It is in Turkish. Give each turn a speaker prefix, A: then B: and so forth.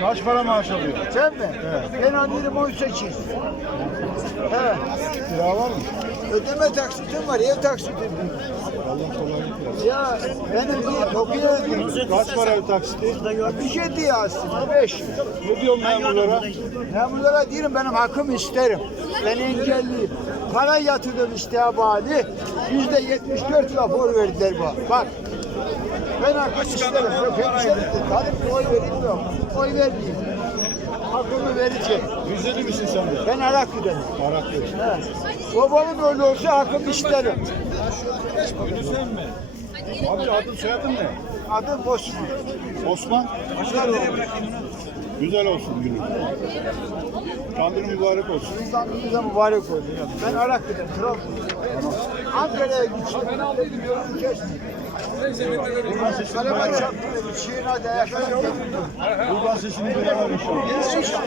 A: Kaç para maaş alıyor?
B: Sen mi? Ben alıyorum 18. Evet.
A: Kira var mı?
B: Ödeme taksitim var, ev taksitim.
A: Allah versin.
B: Ya benim bir Tokyo'ya ödüyorum.
A: Kaç para ev taksiti?
B: Bir şey diye aslında 5.
A: Ne diyorsun memurlara?
B: Memurlara diyorum benim hakkımı isterim. Ben engelliyim. Para yatırdım istihbali. Yüzde 74 rapor verdiler bana. Bak. Ben hakkımı isterim. Yok hemşerim. Tabii oy verilmiyor. Oy vermeyeyim. Hakkımı vereceğim.
A: Rizeli misin sen de?
B: Ben Araklı'danım.
A: Araklı.
B: Evet. Babamın öyle olsa hakkımı isterim.
A: Abi adın soyadın ne?
B: Adım Osman.
A: Osman. Güzel olsun günün. Kandilin mübarek olsun.
B: Kandilinize mübarek olsun. ya. Ben Araklı'dan, Trabzon. Ankara'ya gittim. Ben aldıydım, dayak yedim.
A: Buradan sesini duyarlar inşallah.